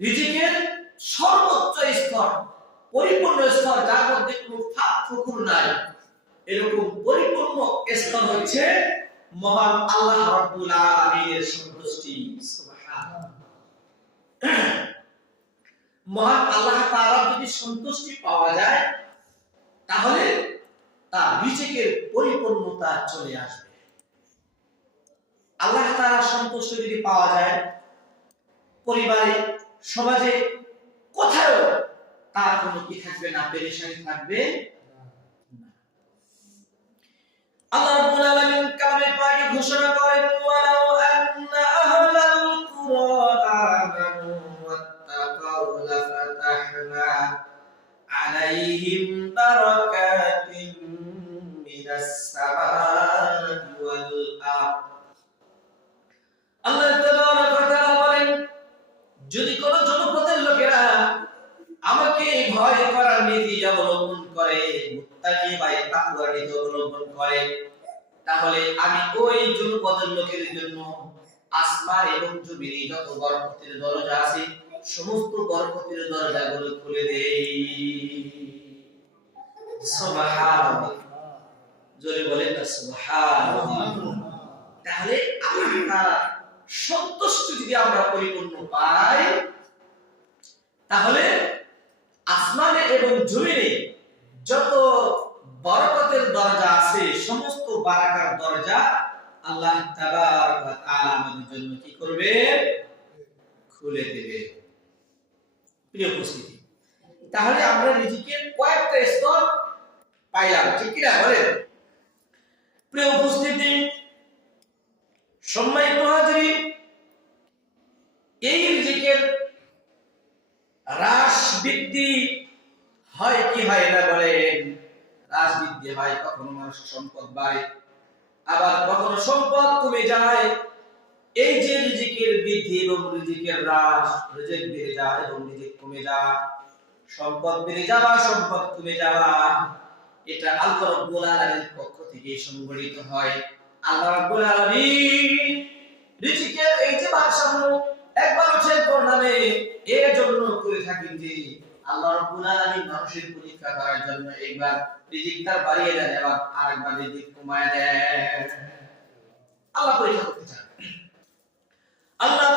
রিজিকের সর্বোচ্চ স্তর, পরিপূর্ণ স্তর, যার মধ্যে কোনো ফাঁক ফুকুর নাই, এরকম পরিপূর্ণ স্তর হচ্ছে মহান আল্লাহ রাব্বুল আলামিনের সন্তুষ্টি। সুবহানাল্লাহ। মহান আল্লাহ তাআলার যদি সন্তুষ্টি পাওয়া যায় তাহলে তার রিজিকের পরিপূর্ণতা চলে আসবে। আল্লাহ তাআলার সন্তুষ্টি যদি পাওয়া যায়, পরিবারে, সমাজে, কোথাও তার কোনো কি থাকবে না, পেরেশানি থাকবে না। আল্লাহ রাব্বুল আলামিন কালামে পাকে ঘোষণা করেন, ওয়ালাউ আন্না আহলাল কুরা আমানু ওয়াত্তাকাউ লাফাতাহনা আলাইহিম বারাকাতিন মিনাস সামাই ওয়াল আরদ। আল্লাহ তাবারক ওয়া তাআলা বলেন, যদি কোন জনপদের লোকেরা আমাকে ভয় করার নীতি অবলম্বন করে, মুত্তাকি বা তাকওয়ার নীতি অবলম্বন করে, তাহলে আমি ওই জনপদের লোকের জন্য আসমান এবং জমিনে যত বরকতের দরজা আছে সমস্ত বরকতের দরজাগুলো খুলে দেই। সুবহানাল্লাহ। জোরে বলেন না সুবহানাল্লাহ। তাহলে আল্লাহ তাআলা সন্তুষ্টি যদি আমরা পরিপূর্ণ পাই, তাহলে আসমানে এবং জমিনে যত বরকতের দরজা আছে সমস্ত বারাকার দরজা আল্লাহ তাবারক ওয়া তাআলা আমাদের জন্য কি করবে? খুলে দেবে। প্রিয় উপস্থিতি, তাহলে আমরা রিজিকের কয়েকটা স্তর পাইলাম, ঠিক কি না বলেন? প্রিয় উপস্থিতি, সম্মানিত হাজিরিন, এই রিজিকের হ্রাস বৃদ্ধি হয় কি হয় না বলেন? হ্রাস বৃদ্ধি হয়, কখনো মানুষের সম্পদ বাড়ে, আবার কখনো সম্পদ কমে যায়। এই যে রিজিকের বৃদ্ধি এবং রিজিকের হ্রাস, রিজিক বেড়ে যায় এবং রিজিক কমে যায়, সম্পদ বেড়ে যাওয়া, সম্পদ কমে যাওয়া, এটা আল্লাহ রাব্বুল আলামিনের পক্ষ থেকে সংঘটিত হয়। আল্লাহ রাব্বুল আলামিন রিজিকের এই যে ভারসাম্য একবার হচ্ছে একবার নামে এর জন্য করে থাকেন যে আল্লাহ রাব্বুল আলামিন মানুষের পরীক্ষা করার জন্য একবার রিজিকটা বাড়িয়ে দেন এবং আরেকবার রিজিক কমায় দেন। আল্লাহ পরীক্ষা করতে চান। আল্লাহ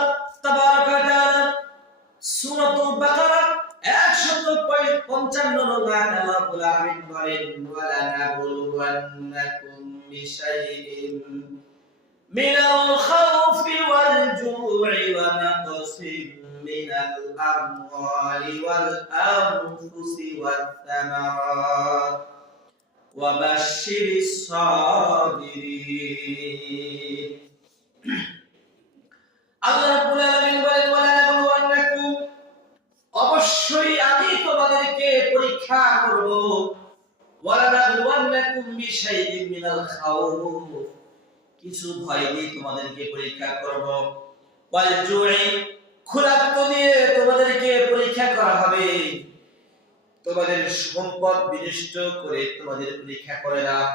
তাবারক ওয়া তাআলা সূরাতুল বাকারা 155 নম্বর আয়াতে আল্লাহ রাব্বুল আলামিন বলেন, ওয়ালা নাবলুওয়ান্নাকুম বিশাইইন মিনাল খাউফি ওয়াল জু'i ওয়া নাকসিম মিনাল আমওয়ালি ওয়াল আনফুসি ওয়াত তামারাত ওয়া বাশশিরিস সাবিরিন। আল্লাহ রাব্বুল আলামিন বলেন, ওয়ালা নাবলুওয়ান্নাকুম, অবশ্যই আমি তোমাদেরকে পরীক্ষা করব, ওয়ালা নাবলুওয়ান্নাকুম বিশাইইন মিনাল খাউফ, কিছু ভয় দিয়ে তোমাদেরকে পরীক্ষা করব, ওয়াল জু'i, ক্ষুধার্ত দিয়ে তোমাদেরকে পরীক্ষা করা হবে, তোমাদের সম্পদ বিনষ্ট করে তোমাদের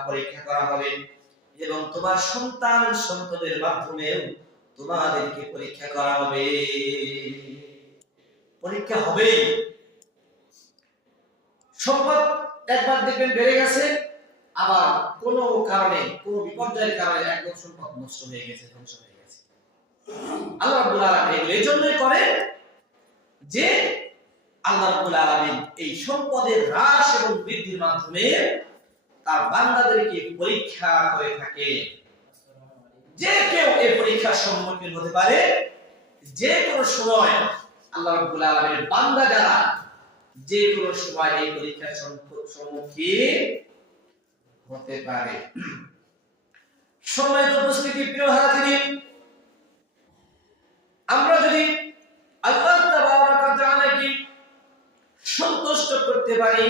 পরীক্ষা করা হবে, এবং তোমার সন্তান সন্ততির মাধ্যমেও তোমাদেরকে পরীক্ষা করা হবে। পরীক্ষা হবে। সম্পদ একবার দেখবেন বেড়ে গেছে, আবার কোনো কারণে, কোনো বিপর্যয়ের কারণে একদম সম্পদ নষ্ট হয়ে গেছে, ধ্বংস হয়ে গেছে। আল্লাহ রাব্বুল আলামিন এগুলো এই জন্যই করে যে আল্লাহ রাব্বুল আলামিন এই সম্পদের হ্রাস এবং বৃদ্ধির মাধ্যমে তার বান্দাদেরকে পরীক্ষা করে থাকে। যে কেউ এই পরীক্ষার সম্মুখীন হতে পারে, যে কোনো সময় আল্লাহ রাব্বুল আলামিনের বান্দা যারা যে কোনো সময় এই পরীক্ষার সম্মুখীন হতে পারে। সম্মানিত উপস্থিতি, প্রিয় হাজিরিন, আমরা যদি আল্লাহ তাবারক ওয়া তাআলাকে সন্তুষ্ট করতে পারি,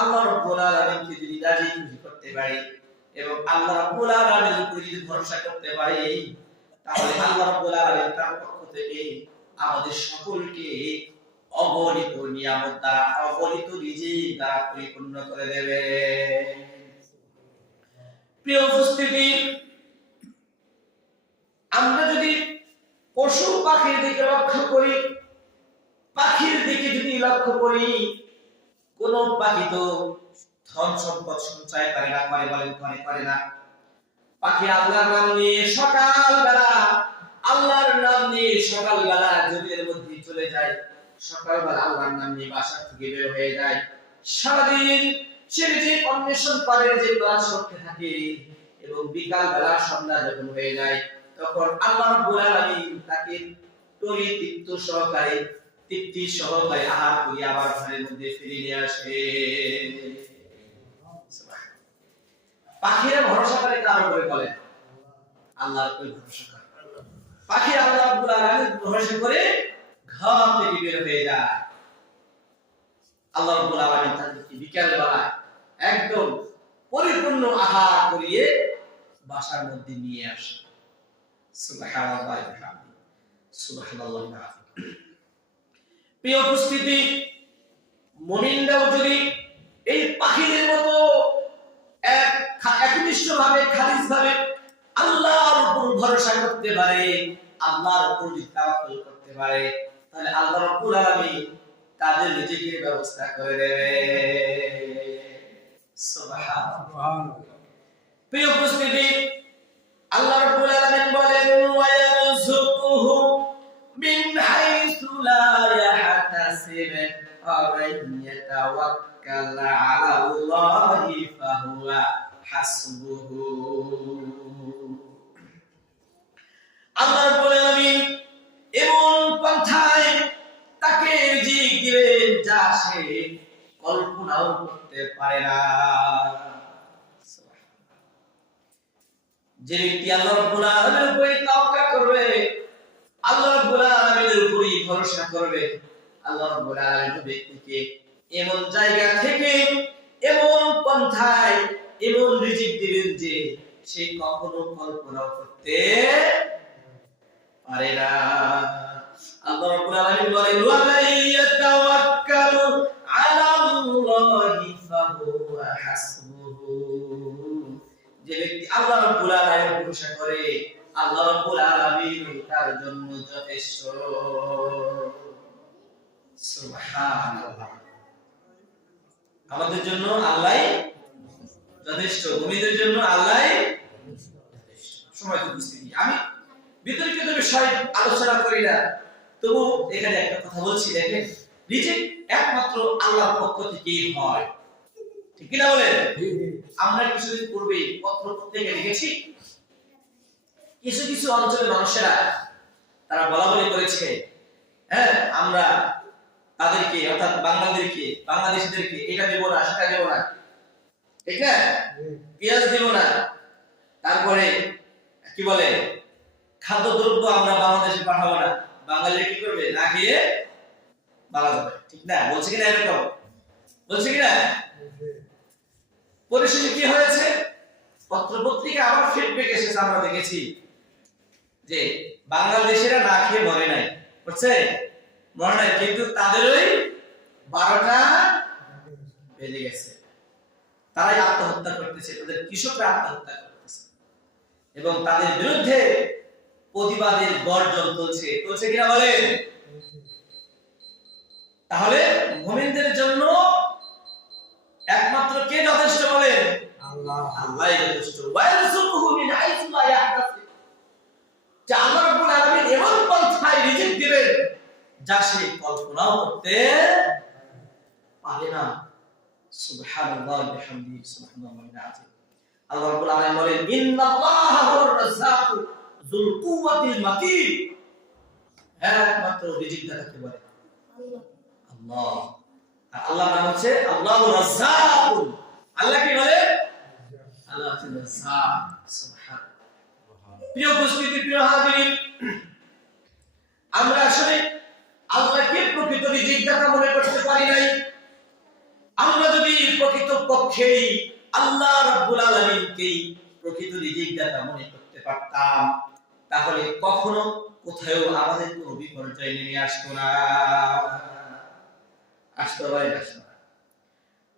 আল্লাহ রাব্বুল আলামিনকে যদি রাজি খুশি করতে পারি এবং আল্লাহ রাব্বুল আলামিনের উপর যদি ভরসা করতে পারি, তাহলে আল্লাহ রাব্বুল আলামিন তার পক্ষ থেকে আমাদের সকলকে অগণিত নিয়ামত দ্বারা, অগণিত রিজিক দ্বারা পরিপূর্ণ করে দেবে। প্রিয় উপস্থিতি, আমরা যদি পশু পাখির দিকে লক্ষ্য করি, লক্ষ্য করি কোন পাখি তো ধন সম্পদ সঞ্চয় করে না, করে বলেন করে না। পাখি আল্লাহর নাম নিয়ে সকালবেলা জমির মধ্যে চলে যায়, সকালবেলা আল্লাহর নাম নিয়ে বাসা থেকে বের হয়ে যায়। সারাদিন সে যে অন্বেষণ করে, যে ক্লাস করতে থাকে, এবং বিকাল বেলা সন্ধ্যা যখন হয়ে যায় তখন আল্লাহ রাব্বুল আলামিন তাকে তৃপ্তি সহকারে আহার করে আবার ঘরের মধ্যে ফিরিয়ে নিয়ে আসে। পাখিরা ভরসা করে কার উপরে বলেন? আল্লাহর উপরে ভরসা করে। পাখি আল্লাহ রাব্বুল আলামিন ভরসা করে ঘর থেকে বের হয়ে যায়। আল্লাহ রাব্বুল আলামিন তাদেরকে বিকেল বেলা একদম পরিপূর্ণ আহার করিয়ে বাসার মধ্যে নিয়ে আসে। সুবহানাল্লাহ ওয়া বিহামদিহি, সুবহানাল্লাহ ওয়া বিহামদিহি। প্রিয় উপস্থিতি, মুমিনরাও যদি এই পাখিদের মতো একনিষ্ঠভাবে খালিসভাবে আল্লাহর উপর ভরসা করতে পারে, আল্লাহর উপর যদি তাওয়াক্কুল করতে পারে, তাহলে আল্লাহ রাব্বুল আলামিন তাদের রিজিকের ব্যবস্থা করে দেবে। সুবহানাল্লাহ। প্রিয় উপস্থিতি, আল্লাহ রাব্বুল আলামিন বলেন ওয়ায়ারযুকুহু মিন হাইসু লা ইয়াহতাসিব ওয়া মান ইয়াতাওয়াক্কাল আলাল্লাহি ফাহুয়া হাসবুহু। আল্লাহ রাব্বুল আলামিন এমন পন্থায় তাকে রিজিক দিবেন যা সে কল্পনাও করতে পারে না। যে ব্যক্তি আল্লাহ রাব্বুল আলামিনের উপরে তাওয়াক্কুল করবে, আল্লাহ রাব্বুল আলামিনের উপরে ভরসা করবে, আল্লাহ রাব্বুল আলামিন ব্যক্তিকে এমন জায়গা থেকে এমন পন্থায় এমন রিজিক দিবেন যে সে কখনো কল্পনাও করতে পারে না। আল্লাহ রাব্বুল আলামিন বলেন ওয়া মান ইয়াতাওয়াক্কালু আলাল্লাহি ফাহুয়া হাসবুহু। যে ব্যক্তি আল্লাহ রাব্বুল আলামিনের ভরসা করে, আল্লাহ রাব্বুল আলামিন তার জন্য যথেষ্ট। সুবহানাল্লাহ। আমাদের জন্য আল্লাহই যথেষ্ট, মুমিনদের জন্য আল্লাহই যথেষ্ট। সময় তো বুঝতেছি, আমি বিতর্কিত বিষয় আলোচনা করি না, তবু এখানে একটা কথা বলছি। দেখেন, রিজিক একমাত্র আল্লাহর পক্ষ থেকেই হয়, ঠিক কি না বলেন? আমরা কিছুদিন পূর্বে পত্র পত্রিকায় দেখেছি কিছু কিছু অঞ্চলের মানুষেরা তারা বলাবলি করেছে, হ্যাঁ আমরা তাদেরকে অর্থাৎ বাংলাদেশিদেরকে এটা দেব না সেটা দেব না, ঠিক না, পেঁয়াজ দেব না, তারপরে কি বলে খাদ্যদ্রব্য আমরা বাংলাদেশে পাঠাবো না, বাঙালিরা কি করবে, না খেয়ে মারা যাবে, ঠিক না, বলছে কিনা? এরকম বলছে কিনা? পরিশেষে কি হয়েছে? পত্র পত্রিকা আবার ফিডব্যাক এসেছে, আমরা দেখেছি যে বাংলাদেশিরা না খেয়ে মরে নাই, বুঝছে, মরে নাই, কিন্তু তাদের ওই 12টা বেজে গেছে, তারাই আত্মহত্যা করতেছে, তাদের কৃষকরা আত্মহত্যা করতেছে এবং তাদের বিরুদ্ধে প্রতিবাদের গর্জন চলছে কিনা বলেন? তাহলে মুমিনদের জন্য একমাত্র কে যথেষ্ট বলেন? আল্লাহ। আল্লাহই যথেষ্ট। ওয়ায়ারযুকুহু মিন হাইসু লা ইয়াহতাসিব। যে আল্লাহ রাব্বুল আলামিন এমন পন্থায় রিজিক দিবেন যা সে কল্পনাও করতে পারে না। সুবহানাল্লাহ ওয়া বিহামদিহি, সুবহানাল্লাহিল আযীম। আল্লাহ রাব্বুল আলামিন বলেন ইন্নাল্লাহা হুয়ার রাজ্জাকু যুল কুওয়াতিল মাতিন। একমাত্র রিজিক দাতাকে বলে আল্লাহ। আল্লাহর নাম হচ্ছে আল্লাহুর রাজ্জাক। আল্লাহ কি বলে? আল্লাহ হচ্ছে রাজ্জাক। সুবহানাল্লাহ। প্রিয় উপস্থিতি, প্রিয় হাজিরিন, আমরা আসলে আল্লাহকে প্রকৃত রিজিক দাতা মনে করতে পারি নাই। আমরা যদি প্রকৃত পক্ষেই আল্লাহ রাব্বুল আলামিনকে প্রকৃত রিজিক দাতা মনে করতে পারতাম, তাহলে কখনো কোথাও আমাদের কোনো বিপর্যয় নেমে আসতো না।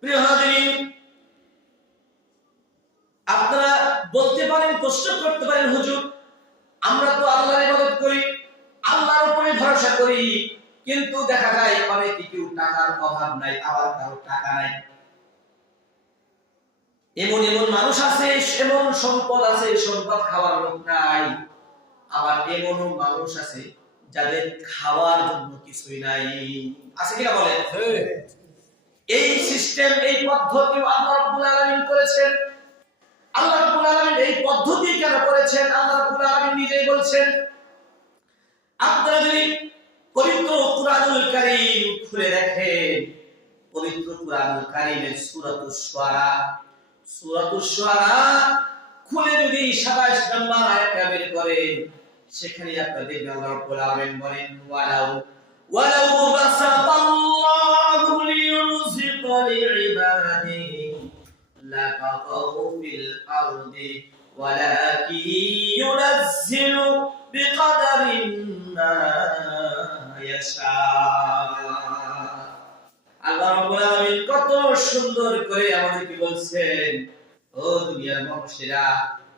প্রিয় হাজিরিন, আপনারা বলতে পারেন, প্রশ্ন করতে পারেন, হুজুর আমরা তো আল্লাহর ইবাদত করি, আল্লাহর উপরে ভরসা করি, কিন্তু দেখা যায় অনেক কেউ টাকার অভাব নাই, আবার কারো টাকা নাই। এমন এমন মানুষ আছে, এমন সম্পদ আছে, সম্পদ খাওয়ার লোক নাই। আবার এমন মানুষ আছে যাদের খাওয়ার জন্য কিছুই নাই। আছে কিনা বলেন? এই সিস্টেম, এই পদ্ধতি আল্লাহ রাব্বুল আলামিন করেছেন। আল্লাহ রাব্বুল আলামিন এই পদ্ধতি কেন করেছেন? আল্লাহ রাব্বুল আলামিন নিজেই বলছেন। আপনারা যদি পবিত্র কুরআনুল কারীম খুলে দেখেন, পবিত্র কুরআনুল কারীমের সূরাতুশ শুআরা খুলে যদি 27 নম্বর আয়াতটা বের করেন, সেখানে আপনারা দেখবেন আল্লাহ রাব্বুল আলামিন বলেন, ওয়ালাউ বাসাতাল্লাহু লিইউযিকা লিইবাদিহি লাবাগাউ ফিল আরদি ওয়ালাকিন ইউনাজ্জিলু বিকাদারিন মা ইয়াশা। আল্লাহ রাব্বুল আলামিন কত সুন্দর করে আমাদেরকে বলছেন, ও দুনিয়ার মানুষেরা,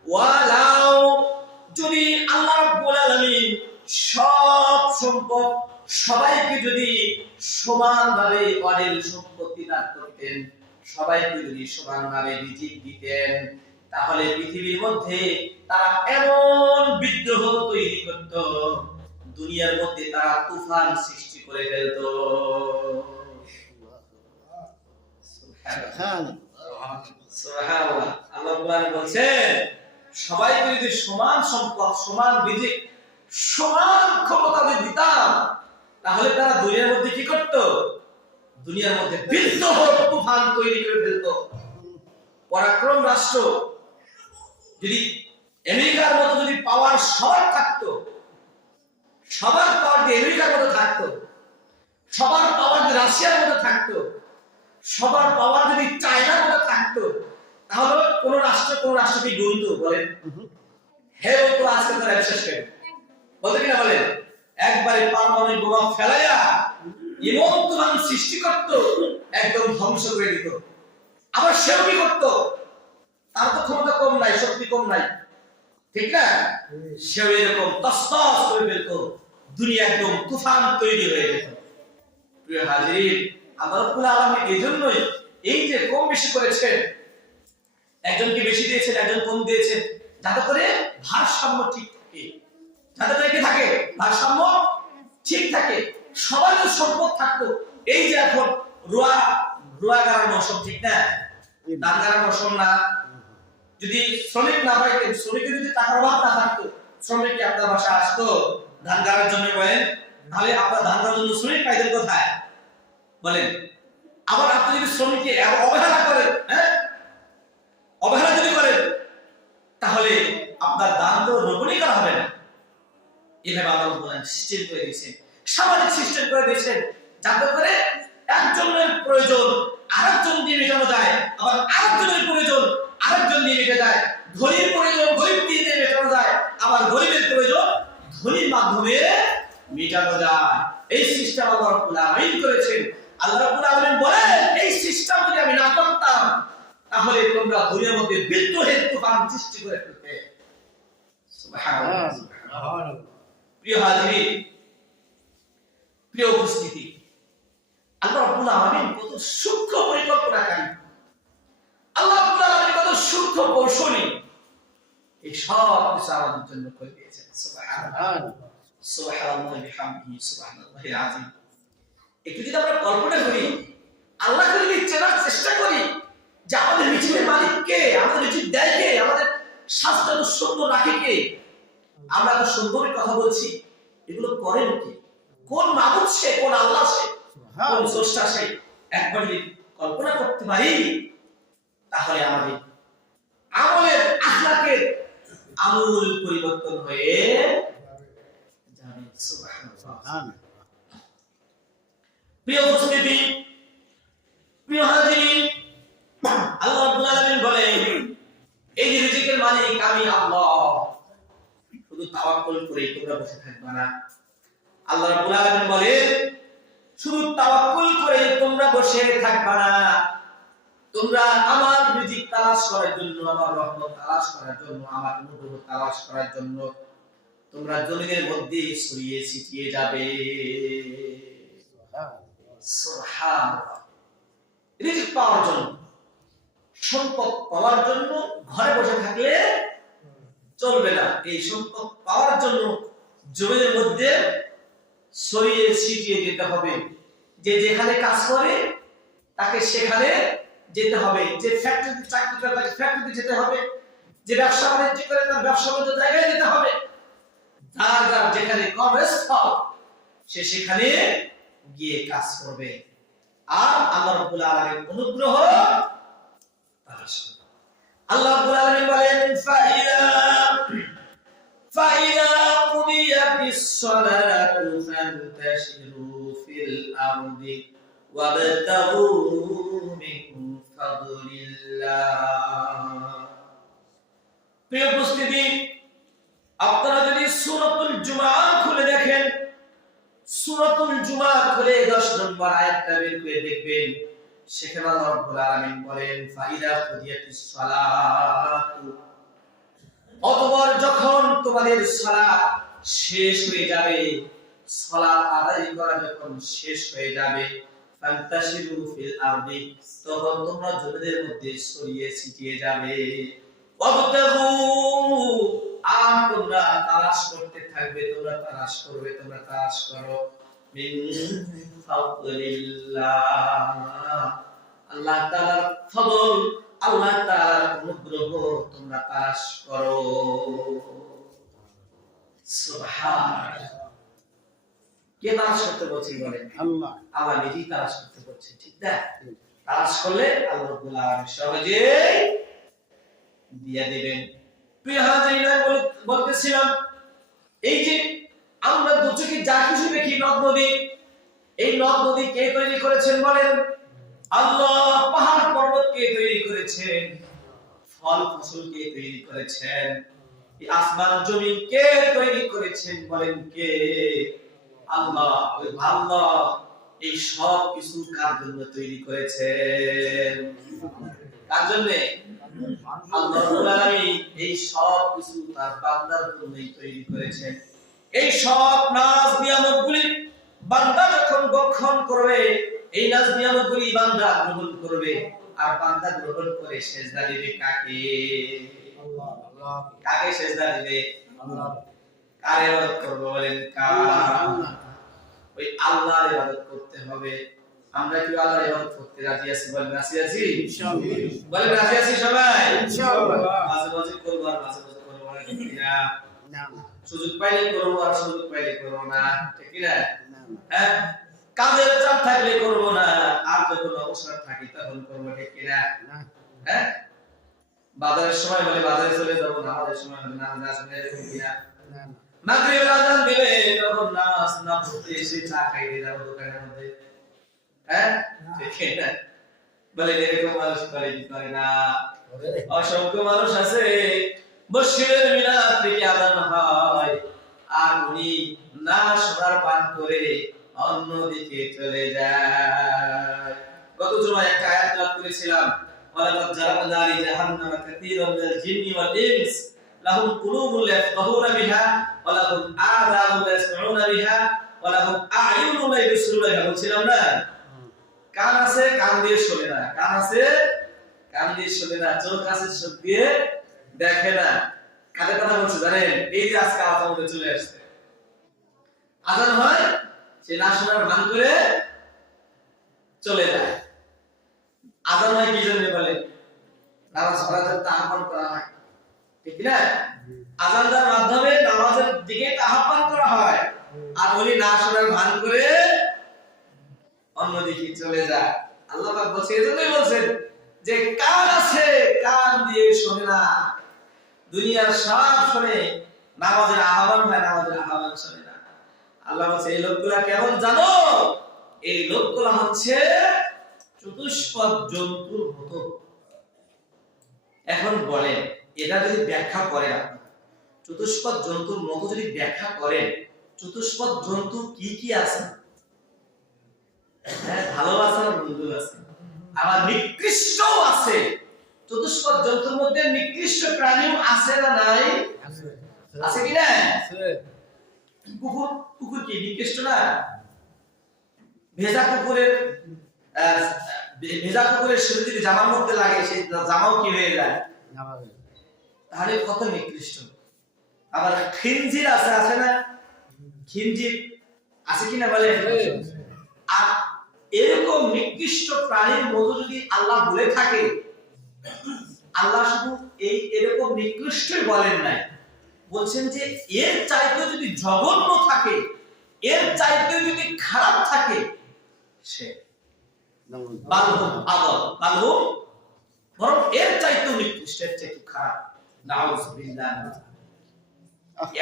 ওয়ালাউ যদি আল্লাহ রাব্বুল আলামিন সব সম্পদ সবাইকে যদি সমানভাবে অনেক সম্পত্তি দান করতেন, সবাইকে যদি সমানভাবে রিজিক দিতেন, তাহলে পৃথিবীর মধ্যে তারা এমন বিদ্রোহ তৈরি করত, দুনিয়ার মধ্যে তারা তুফান সৃষ্টি করে ফেলত। সুবহানাল্লাহ। আল্লাহ কোরআনে বলছেন, সবাইকে যদি সমান সম্পদ, সমান রিজিক, সমান ক্ষমতা যদি দিতাম, তাহলে তারা দুনিয়ার মধ্যে কি করত? দুনিয়ার মধ্যে বিদ্রোহ তুফান তৈরি করে ফেলত। পরাক্রম রাষ্ট্র যদি আমেরিকার মতো যদি পাওয়ার সবার থাকতো, সবার পাওয়ার যদি আমেরিকার মতো থাকতো, সবার পাওয়ার যদি রাশিয়ার মতো থাকতো, সবার পাওয়ার যদি চায়নার মতো থাকতো, তাহলে কোন রাষ্ট্রকে গুরুত্ব বলেন? হ্যাঁ, তো আজকে তারা বিশ্বাস করে বলতে কিনা বলেন, একবারে পারমাণবিক বোমা ফেলাইয়া এমন তুফান সৃষ্টি করত, একদম ধ্বংস করে দিত। আবার সেও কি করত? তার তো ক্ষমতা কম নাই, শক্তি কম নাই, ঠিক না? সেও এরকম তছনছ করে ফেলত, দুনিয়া একদম তুফান তৈরি হয়ে যেত। প্রিয় হাজির, আল্লাহ রাব্বুল আলামিন এজন্যই এই যে কম বেশি করেছেন, একজনকে বেশি দিয়েছেন, একজন কম দিয়েছেন, যাতে করে ভারসাম্য ঠিক থাকে, যাতে করে কি থাকে? ভারসাম্য ঠিক থাকে। সবার যদি সম্পদ থাকতো, এই যে এখন রোয়া গাড়ার মৌসুম, ঠিক না? ধান গাড়ার মৌসুম না, যদি শ্রমিক না পাইতেন, শ্রমিকের যদি টাকার অভাব না থাকতো, শ্রমিক কি আপনার বাসায় আসতো ধান গাড়ার জন্য? বলেন, তাহলে আপনার ধান গাড়ার জন্য শ্রমিক পাইতেন কোথায়? বলেন। আবার আপনি যদি শ্রমিককে অবহেলা করেন, হ্যাঁ, অবহেলা যদি করেন, তাহলে আপনার দান তো রোপণই করা হবে না। এভাবে আল্লাহ বলেন সিস্টেম করে দিয়েছেন, সামাজিক সিস্টেম করে দিয়েছেন, যাতে করে একজনের প্রয়োজন আরেকজন দিয়ে মেটানো যায়, আবার আরেকজনের প্রয়োজন আরেকজন দিয়ে মেটে যায়, ধনীর প্রয়োজন গরিব দিয়ে মেটানো যায়, আবার গরিবের প্রয়োজন ধনীর মাধ্যমে মেটানো যায়। এই সিস্টেম আল্লাহ রাব্বুল আলামিন করেছেন। আল্লাহ রাব্বুল আলামিন বলেন, এই সিস্টেম যদি আমি না করতাম, তাহলে তোমরা দুনিয়ার মধ্যে বিদ্রোহের তুফান সৃষ্টি করে ফেলতে। সুবহানাল্লাহ, সুবহানাল্লাহ। প্রিয় হাজির, প্রিয় উপস্থিতি, আল্লাহ রাব্বুল আলামিন কত সূক্ষ্ম পরিকল্পনাকারী, আল্লাহ রাব্বুল আলামিন কত সূক্ষ্ম কৌশলী, এই সব কিছু আমাদের জন্য করে দিয়েছেন। সুবহানাল্লাহ, সুবহানাল্লাহি বিহামদিহি, সুবহানাল্লাহিল আযীম। একটু যদি আমরা কল্পনা করি, আল্লাহকে যদি চেনার চেষ্টা করি যে আমাদের রিজিকের মালিক কে, আমাদের রিজিক দেয় কে, আমাদের স্বাস্থ্য সুন্দর রাখে কে, আমরা তো সুন্দরের কথা বলছি, এগুলো করেন কে? কোন মাবুদ সে, কোন আল্লাহ সে, কোন স্রষ্টা সে? একবার যদি কল্পনা করতে পারি, তাহলে আমাদের আমলের আখলাকের আমূল পরিবর্তন হয়ে যাবে। সুবহানাল্লাহ। প্রিয় উপস্থিতি, প্রিয় হাজির, আল্লাহ রাব্বুল আলামিন বলেন, এই যে রিজিকের মালিক আমি আল্লাহ, শুধু তাওয়াক্কুল করে তোমরা বসে থাকবে না। আল্লাহ রাব্বুল আলামিন বলেন, শুধু তাওয়াক্কুল করে তোমরা বসে থাকবে না, তোমরা আমার রিজিক তালাশ করার জন্য, আমার রহমত তালাশ করার জন্য, আমার অনুগ্রহ তালাশ করার জন্য তোমরা জমিনের মধ্যে ছড়িয়ে ছিটিয়ে যাবে। সুবহানাল্লাহ। রিজিক পাওয়ার জন্য, সম্পদ পাওয়ার জন্য ঘরে বসে থাকলে চলবে না। এই সম্পদ পাওয়ার জন্য জমির মধ্যে ছড়িয়ে ছিটিয়ে যেতে হবে। যে যেখানে কাজ করে তাকে সেখানে যেতে হবে, যে ফ্যাক্টরিতে চাকরি করে তাকে ফ্যাক্টরিতে যেতে হবে, যে ব্যবসা বাণিজ্য করে তার ব্যবসা বাণিজ্য জায়গায় যেতে হবে। যার যার যেখানে কর্মস্থল সে সেখানে গিয়ে কাজ করবে। আর আল্লাহ রাব্বুল আলামিন অনুগ্রহ তালাশ করবে। আল্লাহ রাব্বুল আলামিন বলেন ফাইদা কুদিয়াতিস সালাতু ফান্তাশিরু ফিল আরদি ওয়াবতাগু মিন ফাদলিল্লাহ। প্রিয় উপস্থিতি, আপনারা যদি সূরাতুল জুমআ খুলে দেখেন, সূরাতুল জুমআ খুলে 10 নম্বর আয়াতটা বের করে দেখবেন, সেখানে আল্লাহ রাব্বুল আলামিন বলেন ফাইদা কুদিয়াতিস সালাতু, অতঃপর যখন তোমাদের সালাত শেষ হয়ে যাবে, সালাত আদায় করা যখন শেষ হয়ে যাবে, ফান্তাশিরু ফিল আরদি, তখন তোমরা জমিনের মধ্যে ছড়িয়ে ছিটিয়ে যাবে। ওয়াবতাগু, আর তোমরা তালাশ করতে থাকবে, তোমরা তালাশ করবে, তোমরা তালাশ করো মিন ফাদলিল্লাহ, আল্লাহ তাআলার ফজল, আল্লাহ তাআলার অনুগ্রহ তোমরা তালাশ করো। সুবহানাল্লাহ। কে তালাশ করতে বলছেন বলেন? আল্লাহ। আল্লাহ নিজেই তালাশ করতে বলছেন, ঠিক না? তালাশ করলে আল্লাহ রাব্বুল আলামিন সহজেই দিয়ে দিবেন। প্রিয় হাজিরিন, বলতেছিলাম এই যে আমরা দু চোখে যা কিছু দেখি নদ নদী, এই নদ নদী কে তৈরি করেছেন বলেন? আল্লাহ। পাহাড় পর্বত কে তৈরি করেছেন? ফল ফসল কে তৈরি করেছেন? এই আসমান জমিন কে তৈরি করেছেন বলেন? কে? আল্লাহ। ওই আল্লাহ এই সব কিছু কার জন্য তৈরি করেছেন? কার জন্য? আল্লাহ রাব্বুল আলামিন এই সব কিছু তার বান্দার জন্যই তৈরি করেছেন। এই সব নাজ নিয়ামতগুলি বান্দা যখন ভক্ষণ করবে, এই নাজ নিয়ামতগুলি বান্দা গ্রহণ করবে, আর বান্দা গ্রহণ করে সিজদা দিবে কাকে? আল্লাহ। কাকে সিজদা দিবে? আল্লাহ। কার ইবাদত করবে বলেন? আল্লাহ। ওই আল্লাহর ইবাদত করতে হবে। আমরা কি আল্লাহর ইবাদত করতে রাজি আছি? বলেন রাজি আছি? ইনশাআল্লাহ। বলেন রাজি আছি সবাই? ইনশাআল্লাহ। মাঝে মাঝে করব আর মাঝে মাঝে করব না, ঠিক না? না। সুযোগ পাইলে করব আর সুযোগ পাইলে করব না, ঠিক না? হ্যাঁ, কাজের চাপ থাকলে করব না, আর যখন অবসর থাকি তখন করব, ঠিক না? হ্যাঁ, বাজারের সময় হলে বাজারে চলে যাব, নামাজের সময় হলে নামাজে আসবে, এরকম কি না? মাগরিবের আযান দিলে তখন নামাজ না পড়তে এসে চা খাইতে যাব দোকানের মধ্যে, হ্যাঁ, ঠিক না? বলে এরকম মানুষ করে কি করে না? অসংখ্য মানুষ আছে মসজিদের মিনার থেকে আযান হয় আর উনি না শোনার পান করে অন্যদিকে চলে যায়। গত জুমায় একটা আয়াত তেলাওয়াত করেছিলাম, ওয়ালাকাদ জারাবনা লি জাহান্নামা কাসীরাম মিনাল জিন্নি ওয়াল ইনস লাহুম কুলুবুন লা ইয়াফকাহুনা বিহা ওয়া লাহুম আযানুন লা ইয়াসমাউনা বিহা ওয়া লাহুম আ'য়ুনুন লা ইবসিরুনা বিহা। বলছিলাম না, কান আছে কান দিয়ে শোনে না, কান আছে কান দিয়ে শোনে না, চোখ আছে চোখ দিয়ে দেখে না। কাদের কথা বলছে জানেন? এই যে আজকে আযান মধ্যে চলে আসছে, আযান হয় সে না শোনার ভান করে চলে যায়। আযান হয় কি জন্য বলে? নামাজ পড়ার আহ্বান করা হয়, ঠিক না? আযান দেওয়ার মাধ্যমে নামাজের দিকে আহ্বান করা হয়, আর উনি না শোনার ভান করে অন্যদিকে চলে যায়। আল্লাহ পাক বলছে, এজন্যই বলছেন যে কান আছে কান দিয়ে শোনে না, দুনিয়ার সব শুনে, নামাজের আহ্বান হয় নামাজের আহ্বান শোনে না। আল্লাহ বলছে এই লোকগুলা কেমন জানো? এই লোকগুলা হচ্ছে চতুষ্পদ জন্তুর মতো। এখন বলেন, এটা যদি ব্যাখ্যা করেন, চতুষ্পদ জন্তুর মতো যদি ব্যাখ্যা করেন, চতুষ্পদ জন্তু কি কি আছে? ভালো আছে, মন্দ আছে, আবার নিকৃষ্ট আছে। চতুষ্পদ জন্তুর মধ্যে নিকৃষ্ট প্রাণীও আছে না নাই? আছে কি না? কুকুর, কুকুর কি নিকৃষ্ট না? ভেজা কুকুরের শরীর যদি জামার মধ্যে লাগে সেই জামাও কি হয়ে যায়, তাহলে কত নিকৃষ্ট। আবার খিনজির আছে না, খিনজির আছে কিনা বলে। আর এরকম নিকৃষ্ট প্রাণীর মতো যদি আল্লাহ বলে থাকে, আল্লাহ শুধু এরকম নিকৃষ্টই বলেন নাই, বলছেন যে এর চাইতে যদি জঘন্য থাকে, এর চাইতে যদি খারাপ থাকে, সে বরং এর চাইতেও নিকৃষ্ট, এর চাইতে খারাপ। নাউযুবিল্লাহ।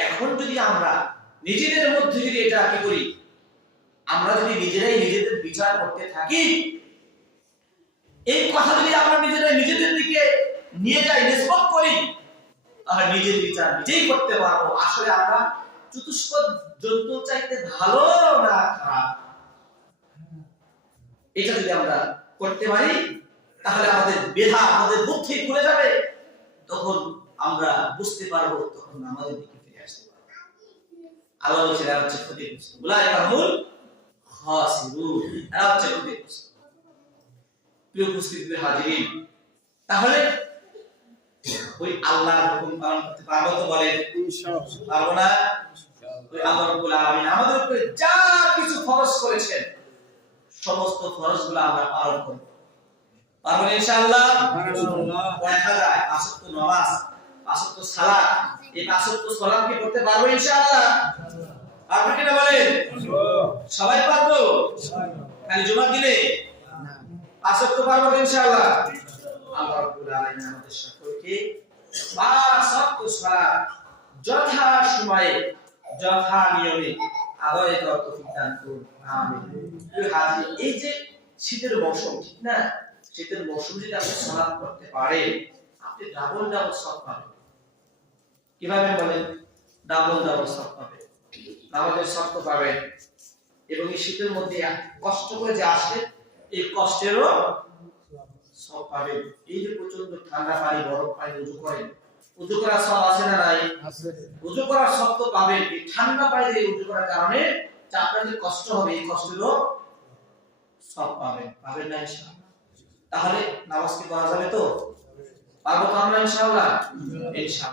এখন যদি আমরা নিজেদের মধ্যে যদি এটা কি করি, আমরা যদি নিজেরাই নিজেদের বিচার করতে থাকি, এই কথা যদি আমরা নিজেদের দিকে নিয়ে যাই, নিসবত করি, তাহলে নিজের বিচার নিজেই করতে পারবো। আসলে আমরা চতুষ্পদ জন্তু চাইতে ভালো না খারাপ, এটা যদি আমরা করতে পারি, তাহলে আমাদের বেধা, আমাদের বুদ্ধি খুলে যাবে। তখন আমরা বুঝতে পারবো, তখন আমাদের দিকে ফিরে আসতে পারবো। আল্লাহ বলছেন এরা হচ্ছে ক্ষতিগ্রস্ত, উলাইকা হুমুল খাসিরুন, এরা হচ্ছে ক্ষতিগ্রস্ত। প্রিয় উপস্থিতি হাজিরিন, তাহলে ওই আল্লাহর হুকুম পালন করতে পারবো তো? বলেন ইনশাআল্লাহ পারবো না? ওই আল্লাহ রাব্বুল আলামিন আমাদের উপরে যা কিছু ফরজ করেছেন, সমস্ত ফরজগুলো আমরা পালন করব। পারবো ইনশাআল্লাহ? ইনশাআল্লাহ। দেখা যায় ৫ ওয়াক্ত নামাজ, ৫ ওয়াক্ত সালাত, এই ৫ ওয়াক্ত সালাত কি করতে পারবো ইনশাআল্লাহ? পারবো কিনা বলেন? সবাই পারবো? খালি জুমার দিনে ৫ ওয়াক্ত পারবো ইনশাআল্লাহ? আল্লাহ রাব্বুল আলামিন আমাদের সকলকে ৫ ওয়াক্ত সালাত যথা সময়ে যথা নিয়মে আদায় করার তৌফিক দান করুন, আমিন। এই যে শীতের মৌসুম, ঠিক না? শীতের মৌসুম যদি আপনি সালাত করতে পারেন, আপনি ডাবল সওয়াব পাবেন। কিভাবে বলেন? ডাবল সওয়াব পাবেন, নামাজের সওয়াব পাবেন, এবং এই শীতের মধ্যে কষ্ট করে যে আসে, এই কষ্টেরও সওয়াব পাবেন। এই যে প্রচন্ড ঠান্ডা পানি, বরফ পানি উযু করেন, উযু করার সওয়াব আছে না নাই? আছে। উযু করার সওয়াব তো পাবেন। এই ঠান্ডা পানি দিয়ে উযু করার কারণে যে আপনার যে কষ্ট হবে, এই কষ্টেরও সওয়াব পাবেন। পাবেন না ইনশাআল্লাহ? তাহলে নামাজ কি পড়া যাবে তো? পারবো তো আমরা ইনশাআল্লাহ? ইনশাআল্লাহ।